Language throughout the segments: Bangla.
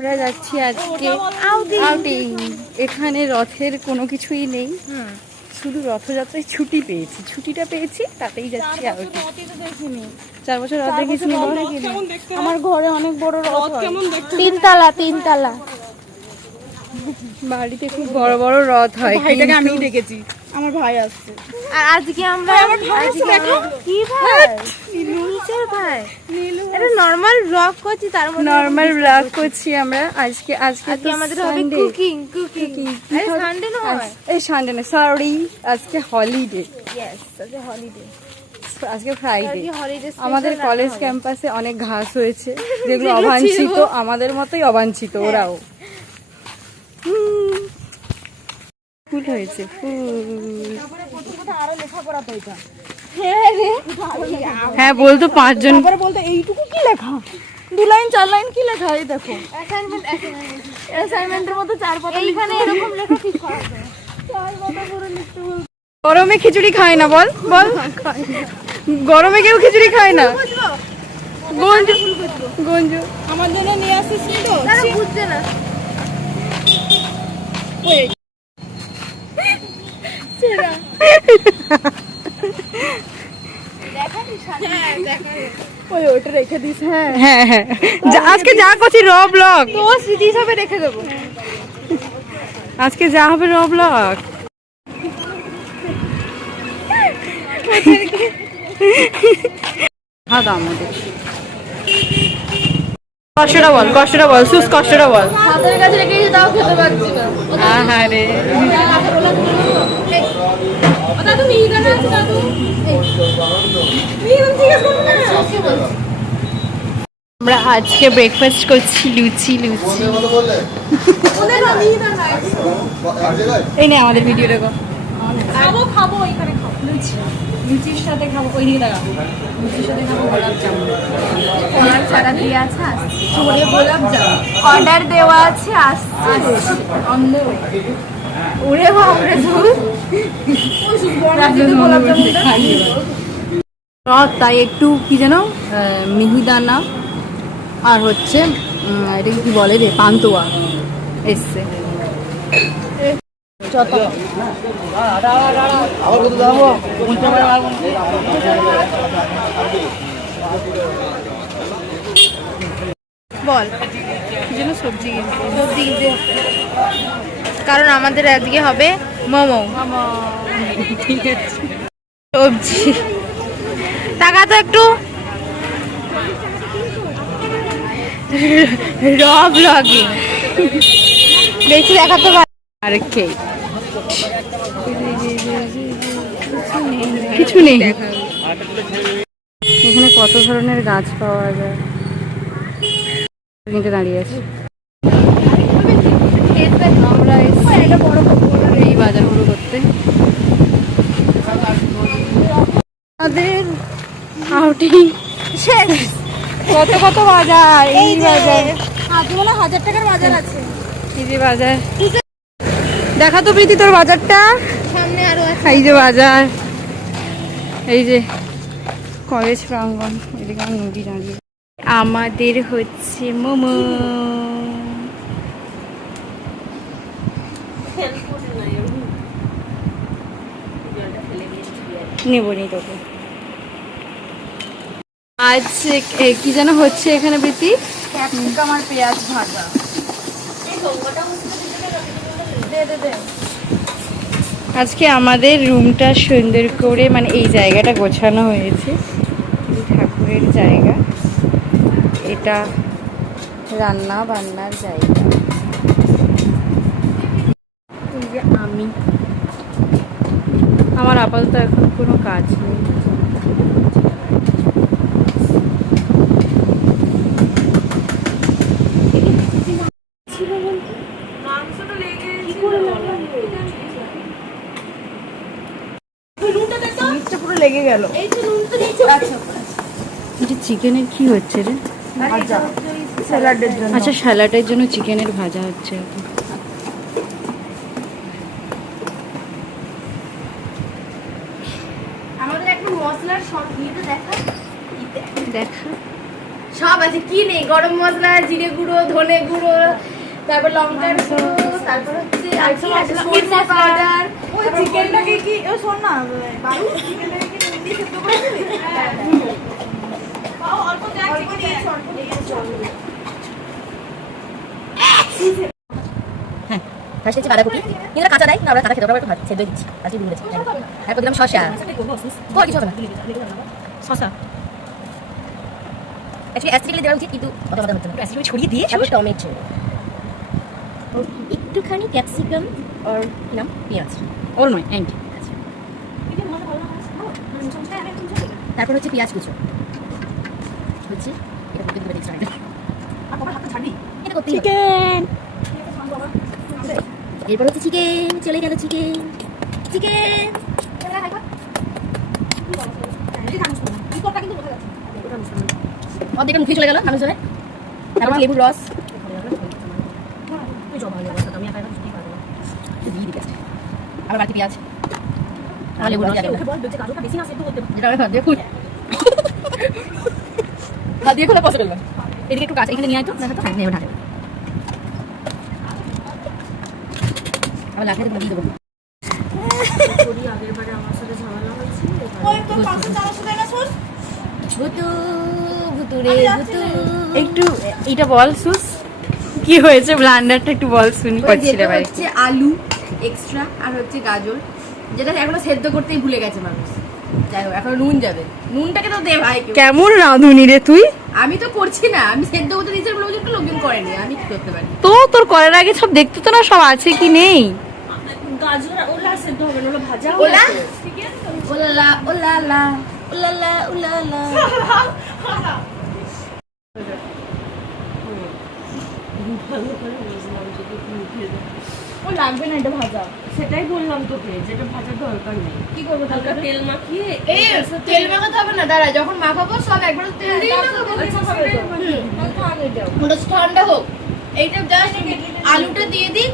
আমরা যাচ্ছি আজকে আউটিং এখানে রথের কোনো কিছুই নেই। শুধু রথযাত্রায় ছুটি পেয়েছি। ছুটিটা পেয়েছি তাতেই যাচ্ছি আউটিং চার বছর রথ দেখিস? আমার ঘরে অনেক বড় রথ তিনতলা তিনতলা। বাড়িতে খুব বড় বড় রথ হয়। ভাইটাকে আমি দেখেছি। আমার ভাই আসছে। আর আজকে আমরা আমরা- কি ভাই? নীলচের ভাই। এটা নর্মাল ব্লগ করছি তার মধ্যে নর্মাল ব্লগ করছি। আমরা। আজকে আজকে তো আমাদের হবে কুকিং কুকিং। আরে সানডে আজ- এই সানডে না সরি আজকে হলিডে ইয়েস আজকে হলিডে আজকে ফ্রাইডে আমাদের কলেজ ক্যাম্পাসে অনেক ঘাস হয়েছে। যেগুলো অবাঞ্ছিত আমাদের মতোই অবাঞ্ছিত ওরাও। হুম। ফুল হয়েছে ফুল। আরও লেখাপড়া তো এটা। হ্যাঁ বলতো পাঁচজন। তারপরে বলতে এইটুকু কি লেখা? দু লাইন চার লাইন কি লেখা এই দেখো? অ্যাসাইনমেন্ট অ্যাসাইনমেন্টের মতো চার পাতা এইখানে এরকম লেখা ঠিক করা যায়। গরমে খিচুড়ি খায় না বল বল। গরমে কেউ খিচুড়ি খায় না। গঞ্জু গঞ্জু। আমার জন্য নিয়ে আসিস নি তো বুঝছে না ওই ওটা রেখে দিস হ্যাঁ। হ্যাঁ হ্যাঁ। আজকে যা করছি র ব্লগ। তো স্মৃতি হিসাবে রেখে দেবো। আজকে যা হবে র ব্লগ। হ্যাঁ দাম আমাদের। কষ্টটা বল কষ্টটা বল সুস কষ্টটা বল। হাতের কাছে রেখে তাও খেতে পারছি না। হ্যাঁ রে ও দাদু মিহিদানা আছে দাদু মিহিদানা ঠিক আছে আমরা আজকে ব্রেকফাস্ট করছি লুচি লুচি। এই নে আমাদের ভিডিও দেখো। খাব খাব এখানে খাব। লুচি। লুচির সাথে খাব ওই দিকে লুচির সাথে খাব গোলাপ জামুন। অর্ডার ছাড়া দিয়ে আছে চোরে গোলাপ জামুন। অর্ডার দেওয়া আছে আসছে। অন্ধ। ওরে বাপরে ধুর। গোলাপ জামুন তাই একটু কি যেন? আহ, মিহিদানা। আর হচ্ছে উম, এটা কি বলে রে পান্তুয়া এসছে। বল কি যেন সবজি সবজি কারণ আমাদের আজকে হবে মোমো। ঠিক আছে সবজি। টাকা তো একটু র ব্লগিং বেশি দেখাতে পার আর কেক কিছু নেই। এখানে কত ধরনের গাছ পাওয়া যায়? কিনতে দাঁড়িয়ে আছি। আমরা এই বাজারগুলো করতে। আমাদের আউটিং শেষ। কত কত বাজার? এই বাজার। হাতে মনে হাজার টাকার বাজার আছে। এই যে বাজার। দেখা তো প্রীতি তোর বাজারটা। সামনে আরও আছে। এই যে বাজার। এই যে কলেজ প্রাঙ্গণ এদিকে আমার নদী দাঁড়িয়ে আমাদের হচ্ছে মোমো। নেব নি তোকে। আজ কি যেন হচ্ছে এখানে প্রীতি? ক্যাপসিকাম আর পেঁয়াজ ভাজা। আজকে আমাদের রুমটা সুন্দর করে মানে এই জায়গাটা গোছানো হয়েছে। ঠাকুরের জায়গা। এটা রান্না বান্নার জায়গা। আমি। আমার আপাতত এখন কোনো কাজ নেই নিচটা পুরো লেগে গেল। এটা চিকেনের কি হচ্ছে রে? আচ্ছা স্যালাডের জন্য চিকেনের ভাজা হচ্ছে। আমাদের একটু মশলার সব দেখা। দেখা। সব আছে কি নেই? গরম মশলা জিরে গুঁড়ো ধনে গুঁড়ো তারপর লঙ্কার গুঁড়ো তারপর হচ্ছে আর কি আছে পাউডার। ওই চিকেনটাকে কি ও শোন না ফার্স্ট হচ্ছে বাঁধাকপি। কিন্তু কাঁচা দেয় আমরা কাঁচা খেতে পারব একটু ভাত সেদ্ধ দিচ্ছি। আজকে ভুলে গেছি তারপর দিলাম শসা। কোনো কিছু হবে না। শসা। অ্যাকচুয়ালি অ্যাসিডলি দেওয়া উচিত কিন্তু অত কথা হচ্ছে না। অ্যাসিড ছড়িয়ে দিয়ে তারপর টমেটো। একটুখানি ক্যাপসিকাম আর নাম? পেঁয়াজ। ওর নয় তারপর হচ্ছে পেঁয়াজ কুচো। বুঝছি এটা করতে এটা। চিকেন এরপর হচ্ছে চিকেন চলে গেল চিকেন চিকেন অর্ধেকটা মুখে চলে গেল মানুষ ধরে তারপর লেবুর রস। আবার বাড়তি পেঁয়াজ। আর লেবুর রস যেটা আমি ভাত দিয়ে পছন্দ করলাম এদিকে একটু এখানে নিয়ে আয় তো দেখো তো হ্যাঁ নেবে ঢাকা দিয়ে দেবো। একটু এটা বল সুস। কি হয়েছে? ব্লান্ডারটা একটু বল শুনি করছিলে ভাই। হচ্ছে আলু এক্সট্রা আর হচ্ছে গাজর যেটা এখনও সেদ্ধ করতেই ভুলে গেছে মানুষ। যাই হোক এখন নুন যাবে। নুনটাকে তো দে ভাই কেমন রাঁধুনি রে তুই? আমি তো করছি না আমি সেদ্ধ করতে দিয়েছি বলে একটু লোকজন করেনি আমি কি করতে পারি? তো তোর করার আগে সব দেখতে তো না সব আছে কি নেই? ওলা ওলালা ওলালা ওলালা ওলালা। ও লাগবে না এটা ভাজা। সেটাই বললাম তোকে যেটা ভাজার দরকার নেই। কি করব হালকা তেল মাখিয়ে এই তেল মাখাতে হবে না দাঁড়া যখন মাখাবো সব একবার তেল দিয়ে মাখাবো ওটা ঠান্ডা হোক। এইটা জাস্ট আলুটা দিয়ে দিই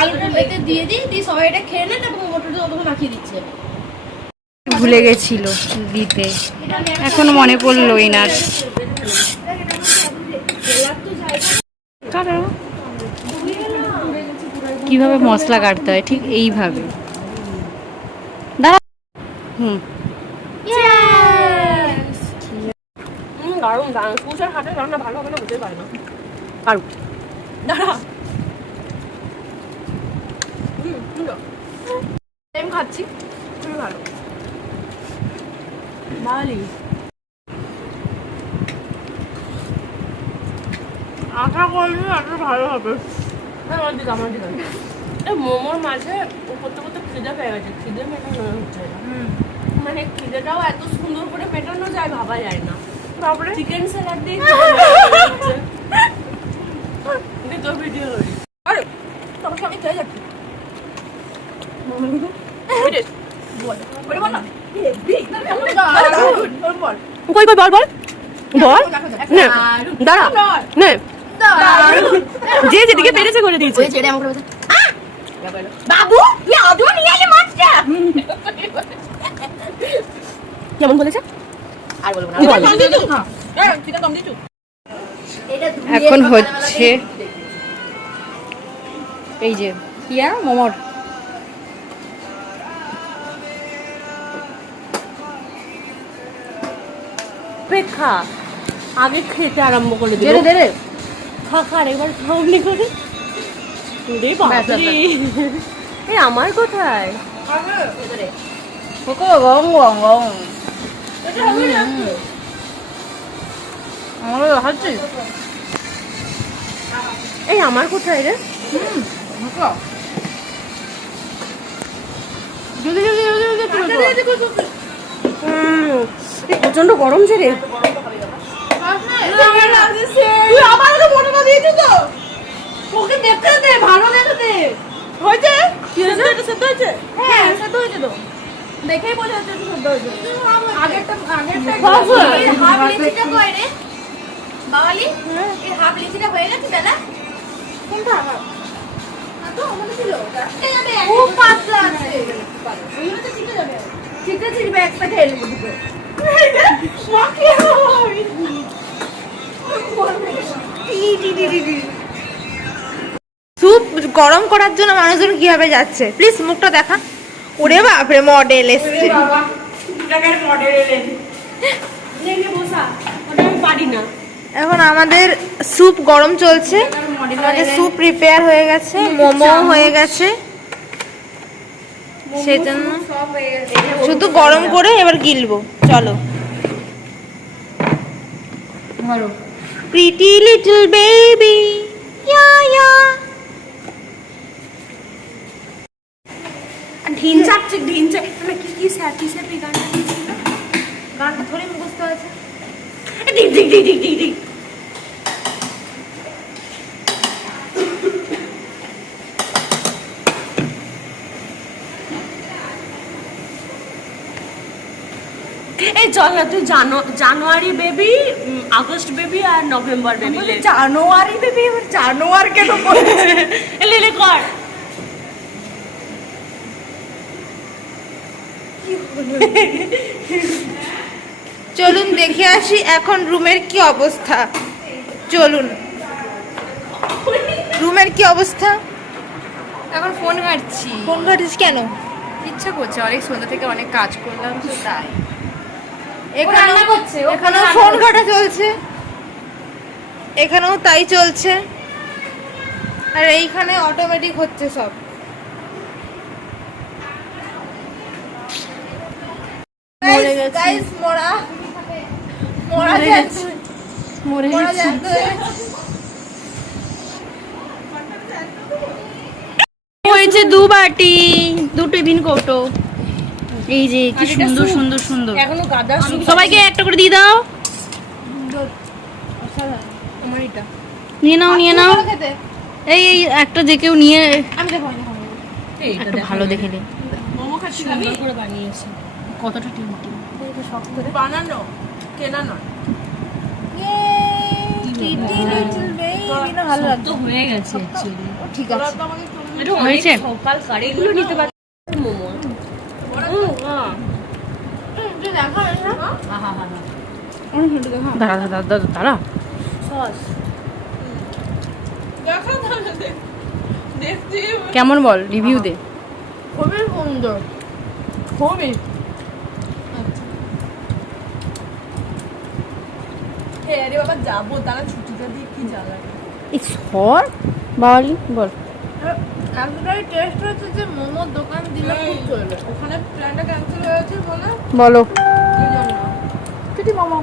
আলুটা এতে দিয়ে দিই দিয়ে সবাই এটা খেয়ে নেয় তারপর মোটরটা ততক্ষণ মাখিয়ে দিচ্ছে। ভুলে গেছিল দিতে। এখন মনে পড়ল এনার কারণ? কীভাবে মশলা কাটতে হয়? ঠিক এইভাবে। দাঁড়া। হুম। দারুণ দারুণ। পুষার হাতে রান্না ভালো হবে না বুঝতে পারে না। পারু দাঁড়া। হুম খাচ্ছি। খুবই ভালো। বাঙালি। আশা করলি আরও ভালো হবে। আমার দিকে আমার দিকে। মোমোর মাঝে করতে করতে খিদে পেয়ে গেছে খিদে মেটানো হচ্ছে মানে খিদেটাও এত সুন্দর করে মেটানো যায় ভাবা যায় না। তারপরে চিকেন স্যালাড দিয়ে তো ভিডিও করি আরে তোমাকে আমি খেয়ে যাচ্ছি। বল বল বল বল কই কই বল বল। বল। নে দাঁড়া। নে। যে যেদিকে পেরেছে করে দিয়েছে। ওই ছেড়ে আমাকে বাবু তুই আদৌ নিয়ে এলে মাছটা কেমন বলেছে? আর বলব না। হ্যাঁ এখন হচ্ছে এই যে ইয়া মোমোর। অপেক্ষা আগে খেতে আরম্ভ করে দিল। দে রে খা খা একবার খাওনি করে। রে বাবারে এই আমার কোথায়? ভেতরে। কোকো গং গং গং এই আমার কোথায় রে? জলদি জলদি জলদি জলদি প্রচণ্ড গরম রে তুই আবার তো দিয়েছিস তো? ওকে দেখতে দে ভালো দেখতে। দে হয়েছে? কি হয়েছে? এটা সেদ্ধ হয়েছে? হ্যাঁ সেদ্ধ হয়েছে তো। দেখেই বোঝা যাচ্ছে সেদ্ধ হয়েছে। আগেরটা আগেরটা হাফ রে? বাওয়ালি হাফ লিচিটা হয়ে গেছে দাদা। কোনটা? তো ওখানে ছিল এই যাবে খুব পাতলা আছে। ওইগুলো তো ঠিক যাবে। চিকন চিড়বে একটা খেয়ে নেব দুটো স্যুপ গরম করার জন্য মানুষজন কীভাবে যাচ্ছে? প্লিজ মুখটা দেখা। ওরে বাপরে মডেল এসছে। এখন আমাদের স্যুপ গরম চলছে। আমাদের স্যুপ প্রিপেয়ার হয়ে গেছে মোমো হয়ে গেছে। সেজন্য শুধু গরম করে এবার গিলবো। চলো। ধরো। Pretty little baby yeah yeah ঢিন চাপছে ঢিন মানে কি কি স্যার কি স্যার এই গানটা গানটা ধরে মুখস্থ আছে। ডিগ ডিগ ডিগ ডিগ ডিগ না তুই জানো- জানুয়ারি বেবি আগস্ট বেবি আর নভেম্বর বেবি জানুয়ারি বেবি এবার জানুয়ার কেন এলে কর। চলুন দেখে আসি এখন রুমের কি অবস্থা। চলুন। রুমের কি অবস্থা? এখন ফোন ঘাটছি। ফোন ঘাটিস কেন? ইচ্ছা করছে অনেক সন্ধ্যা থেকে অনেক কাজ করলাম তো তাই। এখানেও এখানেও ফোন। ঘাটা চলছে। এখানেও তাই চলছে। আর এইখানে অটোমেটিক হচ্ছে সব। মরে মরা। মরা হয়েছে দু বাটি দু টিফিন কৌটো। এই যে কি সুন্দর সুন্দর সুন্দর। এখনও গাদা সবাইকে একটা করে দিয়ে দাও। আমার এটা। নিয়ে নাও নিয়ে নাও। এই এই একটা যে কেউ নিয়ে আমি দেখো আমি দেখো একটা ভালো দেখে নে। মোমো খাচ্ছি সুন্দর করে বানিয়েছে। কতটা টিম বানানো কেনা নয়। Yay, pretty little baby, না ভালো লাগছে। তো হয়ে গেছে ঠিক আছে। হয়েছে? সকাল কার নিতে পারছি মোমো হুম, হ্যাঁ। দাঁড়া দাঁড়া দাঁড়া দাঁড়া। কেমন বল রিভিউ দে। খুবই সুন্দর। খুবই। আরে বাবা যাব তারা ছুটিটা দিয়ে কি জ্বালা। বাওয়ালি বল। এতটাই টেস্ট হচ্ছে যে মোমোর দোকান দিলে খুব চলবে ওখানে প্ল্যানটা ক্যান্সেল হয়েছে বলে বলো। মামা?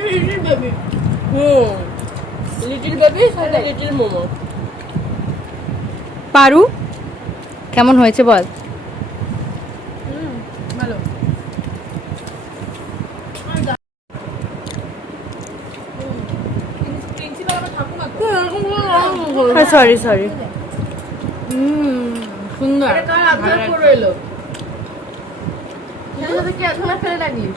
Pretty little baby. হুম লিটিল বেবি সাথে লিটিল মোমো পারু কেমন হয়েছে বল? ভালো। সরি সরি সুন্দর। কার এলো কি ফেলে রাখলি